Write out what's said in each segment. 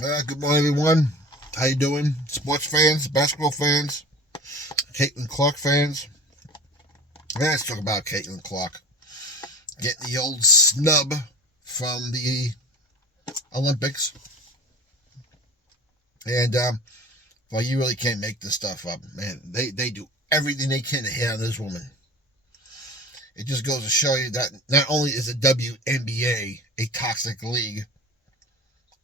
Good morning, everyone. How you doing? Sports fans, basketball fans, Caitlin Clark fans. Let's talk about Caitlin Clark getting the old snub from the Olympics. And well, you really can't make this stuff up, man. They do everything they can to hit on this woman. It just goes to show you that not only is the WNBA a toxic league,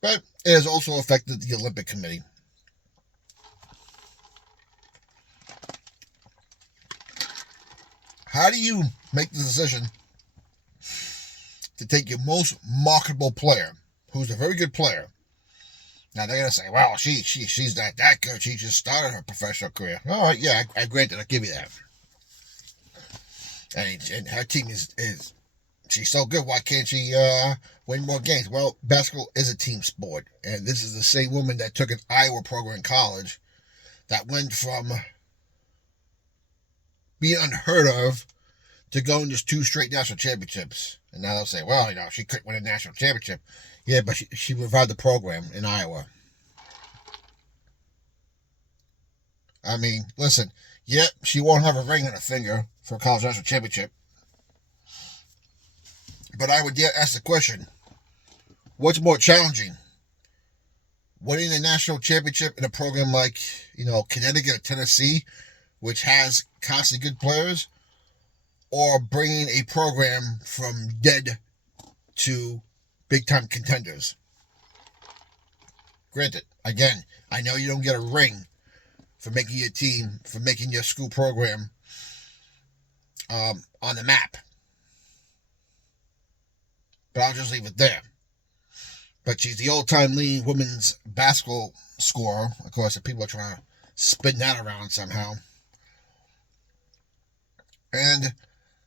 but it has also affected the Olympic Committee. How do you make the decision to take your most marketable player, who's a very good player? Now they're gonna say, "Well, she's not that good. She just started her professional career." All right, yeah, I granted, I'll give you that. And her team is she's so good. Why can't she win more games? Well, basketball is a team sport, and this is the same woman that took an Iowa program in college that went from being unheard of to going just 2 straight national championships. And now they'll say, well, she couldn't win a national championship. Yeah, but she revived the program in Iowa. I mean, listen, yeah, she won't have a ring on her finger for a college national championship. But I would ask the question, what's more challenging? Winning a national championship in a program like, Connecticut or Tennessee, which has constantly good players, or bringing a program from dead to big-time contenders? Granted, again, I know you don't get a ring for making your team, for making your school program on the map. But I'll just leave it there. But she's the all-time leading women's basketball scorer. Of course, the people are trying to spin that around somehow. And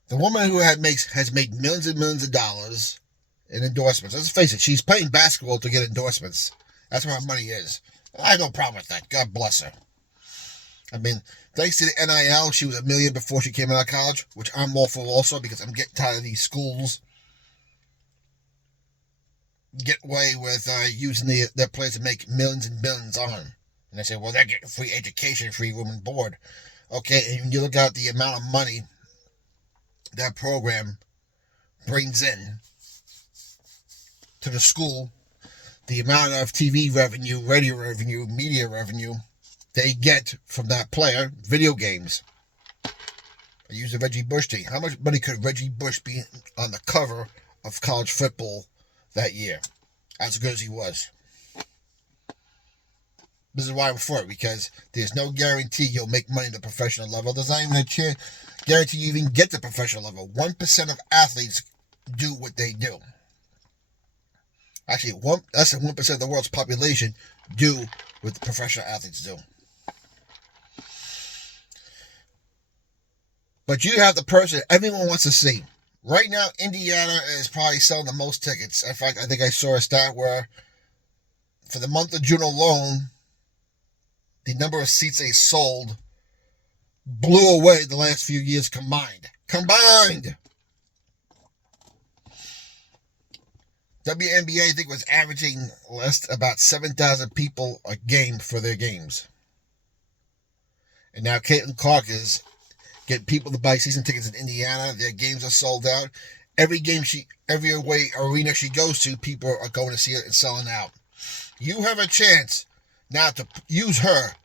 the woman who has made millions and millions of dollars in endorsements. Let's face it, she's playing basketball to get endorsements. That's where her money is. I have no problem with that. God bless her. I mean, thanks to the NIL, she was $1 million before she came out of college, which I'm all for also because I'm getting tired of these schools get away with using their players to make millions and billions on them. And they say, well, they're getting free education, free room and board. Okay, and when you look at the amount of money that program brings in to the school, the amount of TV revenue, radio revenue, media revenue they get from that player, video games. I use the Reggie Bush thing. How much money could Reggie Bush be on the cover of college football that year? As good as he was. This is why I'm for it, because there's no guarantee you'll make money at the professional level. There's not even a guarantee you even get to the professional level. 1% of athletes do what they do. Actually, less than 1% of the world's population do what the professional athletes do. But you have the person everyone wants to see. Right now, Indiana is probably selling the most tickets. In fact, I think I saw a stat where for the month of June alone, the number of seats they sold blew away the last few years combined. WNBA, I think, was averaging about 7,000 people a game for their games. And now Caitlin Clark is getting people to buy season tickets in Indiana. Their games are sold out. Every away arena she goes to, people are going to see it and selling out. You have a chance now to use her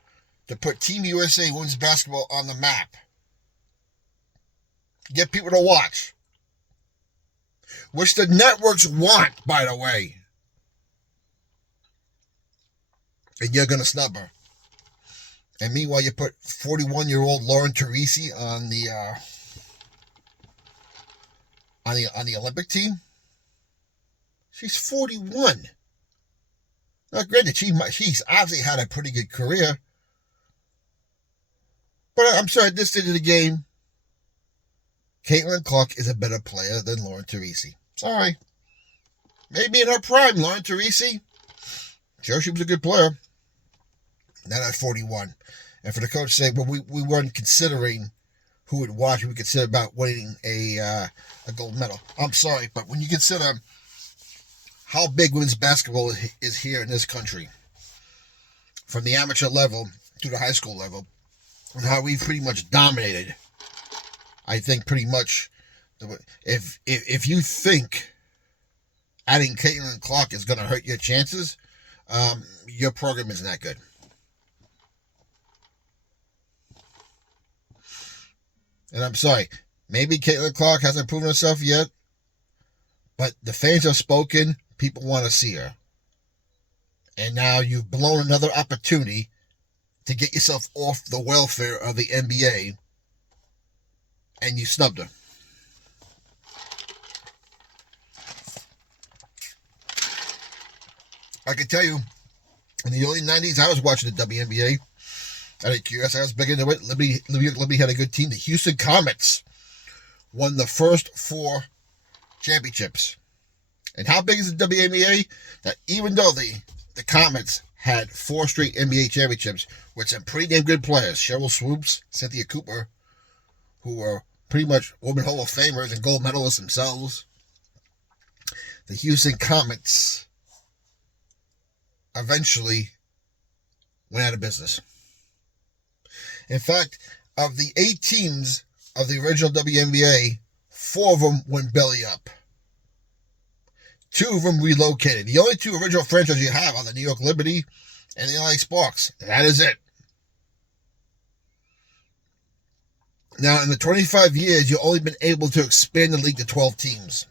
to put Team USA women's basketball on the map. Get people to watch. Which the networks want, by the way. And you're going to snub her. And meanwhile, you put 41-year-old Lauren Teresi on the Olympic team. She's 41. Now, granted, she's obviously had a pretty good career. But I'm sorry, at this stage of the game, Caitlin Clark is a better player than Lauren Teresi. Sorry. Maybe in her prime, Lauren Teresi. Sure, she was a good player. Not at 41. And for the coach to say, well, we weren't considering who would watch, we considered about winning a gold medal. I'm sorry, but when you consider how big women's basketball is here in this country, from the amateur level to the high school level, and how we've pretty much dominated. I think pretty much, if you think adding Caitlin Clark is going to hurt your chances, your program isn't that good. And I'm sorry, maybe Caitlin Clark hasn't proven herself yet, but the fans have spoken. People want to see her. And now you've blown another opportunity to get yourself off the welfare of the NBA, and you snubbed her. I can tell you, in the early 90s, I was watching the WNBA. Out of curiosity, I was big into it. Liberty had a good team. The Houston Comets won the first 4 championships. And how big is the WNBA? That even though the Comets had 4 straight NBA championships with some pretty damn good players, Cheryl Swoops, Cynthia Cooper, who were pretty much Women Hall of Famers and gold medalists themselves, the Houston Comets eventually went out of business. In fact, of the 8 teams of the original WNBA, 4 of them went belly up. 2 of them relocated. The only 2 original franchises you have are the New York Liberty and the LA Sparks. That is it. Now, in the 25 years, you've only been able to expand the league to 12 teams.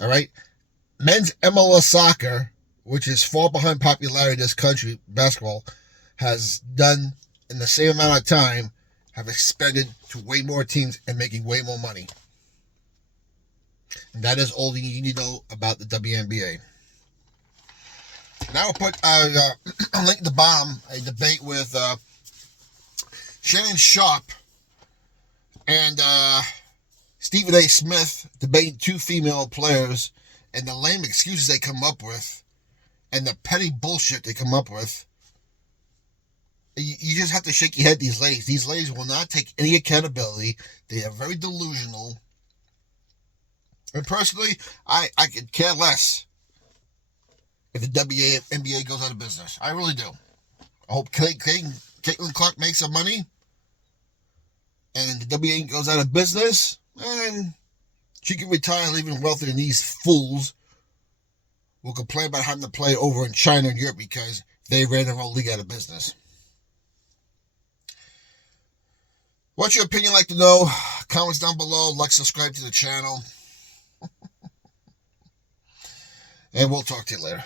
All right? Men's MLS soccer, which is far behind popularity in this country, basketball, has done in the same amount of time, have expanded to way more teams and making way more money. And that is all you need to know about the WNBA. Now I'll put a link at the bottom, a debate with Shannon Sharp and Stephen A. Smith debating 2 female players and the lame excuses they come up with and the petty bullshit they come up with. You just have to shake your head, these ladies. These ladies will not take any accountability. They are very delusional. And personally, I could care less if the WNBA goes out of business. I really do. I hope Caitlin Clark makes some money and the WNBA goes out of business, and she can retire leaving wealthier than these fools will complain about having to play over in China and Europe because they ran their own league out of business. What's your opinion? Like to know? Comments down below. Like, subscribe to the channel. And we'll talk to you later.